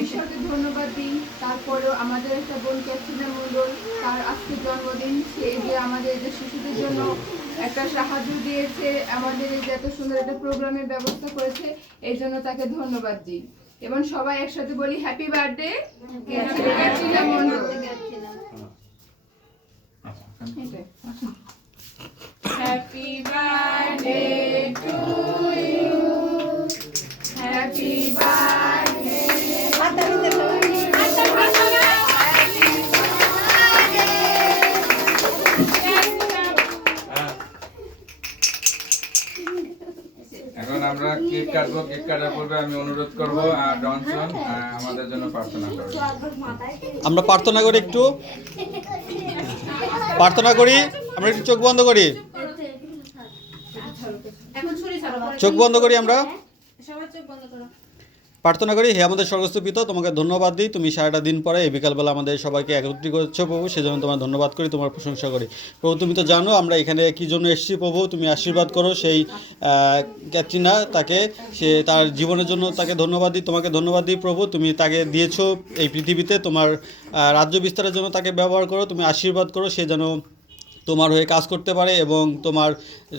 ঈশ্বরকে ধন্যবাদ দিই। তারপরেও আমাদের একটা বোন ক্যাটরিনা মণ্ডল, তার আজকে জন্মদিন। সে যে আমাদের যে শিশুদের জন্য একটা সাহায্য দিয়েছে, আমাদের এই যে এত সুন্দর একটা প্রোগ্রামের ব্যবস্থা করেছে, এই জন্য তাকে ধন্যবাদ দিই। এবং সবাই একসাথে বলি happy birthday Katrina Mondal. Happy birthday to you, happy birthday. এখন আমরা কেক কাটবো। কেক কাটার পূর্বে আমি অনুরোধ করব জনসন আমাদের জন্য প্রার্থনা করবে। আমরা প্রার্থনা করি, একটু প্রার্থনা করি। আমরা একটু চোখ বন্ধ করি, চোখ বন্ধ করি, আমরা প্রার্থনা করি। হে আমাদের স্বর্গস্থ পিতা, তোমাকে ধন্যবাদ দিই, তুমি সারাটা দিন পরে এই বিকালবেলা আমাদের সবাইকে একত্রিত করেছো প্রভু, সেজন্য তোমার ধন্যবাদ করি, তোমার প্রশংসা করি প্রভু। তুমি তো জানো আমরা এখানে কী জন্য এসেছি প্রভু, তুমি আশীর্বাদ করো সেই ক্যাটরিনা, তাকে সে তার জীবনের জন্য তাকে ধন্যবাদ দিই, তোমাকে ধন্যবাদ দিই প্রভু। তুমি তাকে দিয়েছো এই পৃথিবীতে, তোমার রাজ্য বিস্তারের জন্য তাকে ব্যবহার করো, তুমি আশীর্বাদ করো, সে যেন তোমার হয়ে কাজ করতে পারে এবং তোমার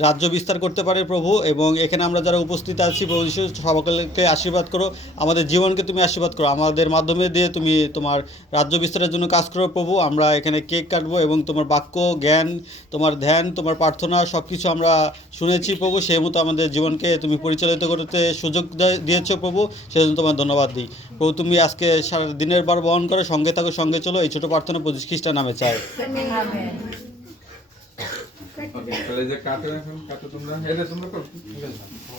রাজ্য বিস্তার করতে পারে প্রভু। এবং এখানে আমরা যারা উপস্থিত আছি প্রভু যিশু, সকলকে আশীর্বাদ করো, আমাদের জীবনকে তুমি আশীর্বাদ করো, আমাদের মাধ্যমে দিয়ে তুমি তোমার রাজ্য বিস্তারের জন্য কাজ করো প্রভু। আমরা এখানে কেক কাটবো এবং তোমার বাক্য, জ্ঞান, তোমার ধ্যান, তোমার প্রার্থনা সব কিছু আমরা শুনেছি প্রভু, সেই মতো আমাদের জীবনকে তুমি পরিচালিত করতে সুযোগ দিয়েছো প্রভু, সেজন্য তোমার ধন্যবাদ দিই প্রভু। তুমি আজকে সারা দিনের বার বহন করো, সঙ্গে থাকো, সঙ্গে চলো। এই ছোটো প্রার্থনা 25 খ্রিস্টের নামে চাই।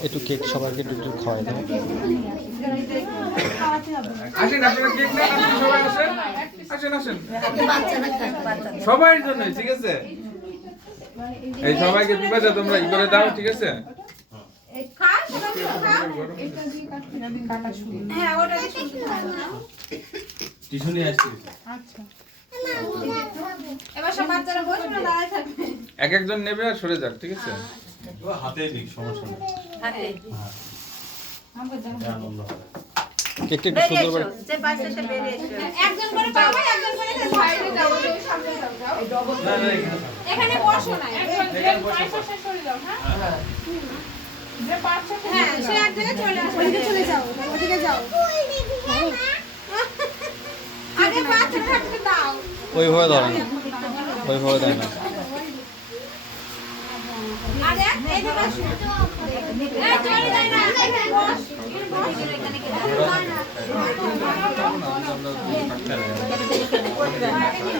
একটু কেক সবাইকে একটু খাওয়াই দাও। আসেন আপনারা কেক নেন, সবাই আসেন, আসেন আসেন সবার জন্য, ঠিক আছে? এই সবাইকে পিপাসা তোমরা ই করে দাও, ঠিক আছে? টিস্যু নিয়ে আসছি। আচ্ছা, এবার সব বাচ্চারা বসবে না, দাঁড়ায় থাকবে। এক একজন নেবে আর সরে যাক, ঠিক আছে? হাতে দিক, সমস্যা নেই। হাতে কেকটা একটু সুন্দর করে যে পাশে সে বেরিয়ে এসো, একজন করে পাবে, একজন করে সাইডে যাও, ওই সামনে যাও, যাও এখানে বসো না, একজন পাশে সে সরে যাও। হ্যাঁ যে পাশে, হ্যাঁ সে এক জায়গায় চলে আসো, ওইদিকে চলে যাও, ওইদিকে যাও। আরে বাচ্চা থাকতে দাও, ওইভাবে ধরে না, ওইভাবে দেয় না। আরে এই যে বসো, এই চলে যায় না, এখানে বস,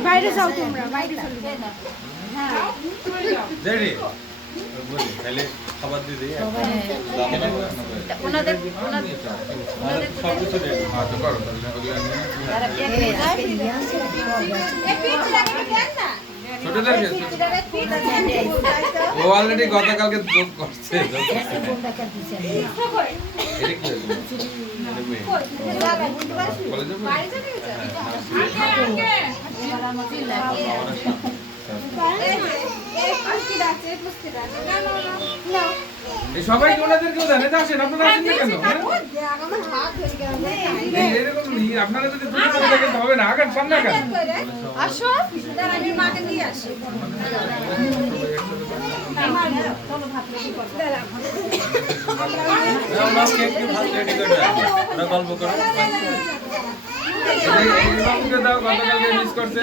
বাইরে যাও, তোমরা বাইরে চলে যাও। হ্যাঁ রেডি তাহলে খাবার দিয়ে দিই, ওনাদের সব কিছু রেডি। হ্যাঁ তো করো তাহলে ছোটদের ও অলরেডি গতকালকে যোগ করছে। সবাইকে ওনাদেরকেও দেন, এটা আসেন, আপনারা আসেন না কেন? এরকম আপনারা যদি দূরে চলে থাকেন হবে না, আগান সামনে আগান। আসো, আমি মাকে দিয়ে আসি। গল্প করো। এই দাও, গতকালকে মিস করছে।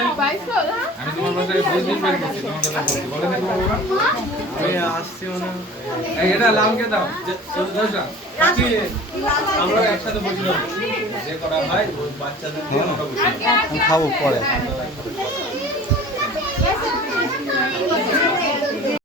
আমি তোমার বাসায় 2 দিন বের গেছি, তোমার কথা বলছি, বলে না তোমার বাবা? আমি আসছি মানে এই এটা লালকে দাও। আমরা একসাথে বসে যে করা হয় বাচ্চাদের দিয়ে আমরা বসে খাবো পরে।